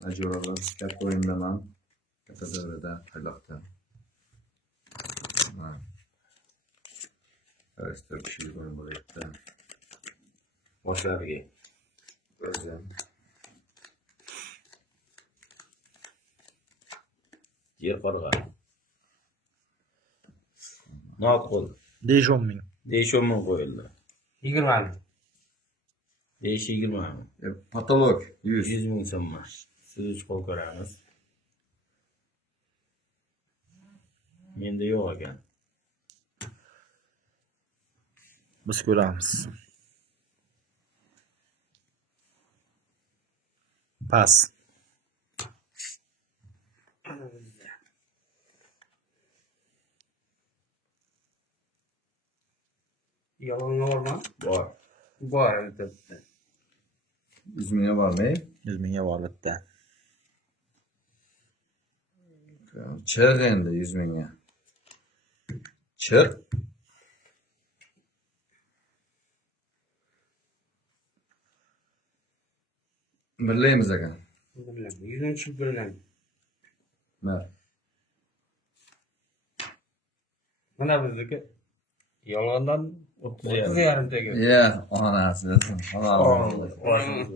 Najuralar gap qo'yindaman. Katta davrada qiyloqda. Karıştırıp bir şey koyun buraya. Boşlarga. Gözlem. Yer qarg'a. Ma'qul. 5-10 ming. Deyish 10 ming qo'yildi. 20 ming. Deyish 20 ming. Patolog 100. 100 ming so'mmi. Siz 3 qo'l ko'ramiz. Menda yo'q ekan. Biz ko'ramiz. Pas. Yolg'on bormi? Bor. Bor albatta. 100 mingga bormay. 100 mingga bor bitta. Chiq endi 100 mingga. Chiq. Birlaymiz ekan. Bilaman. 100 bilaman. Mer. Mana bizniki yolg'ondan 30 yarim. 30,5 taga. Ya, onasi. Onasi.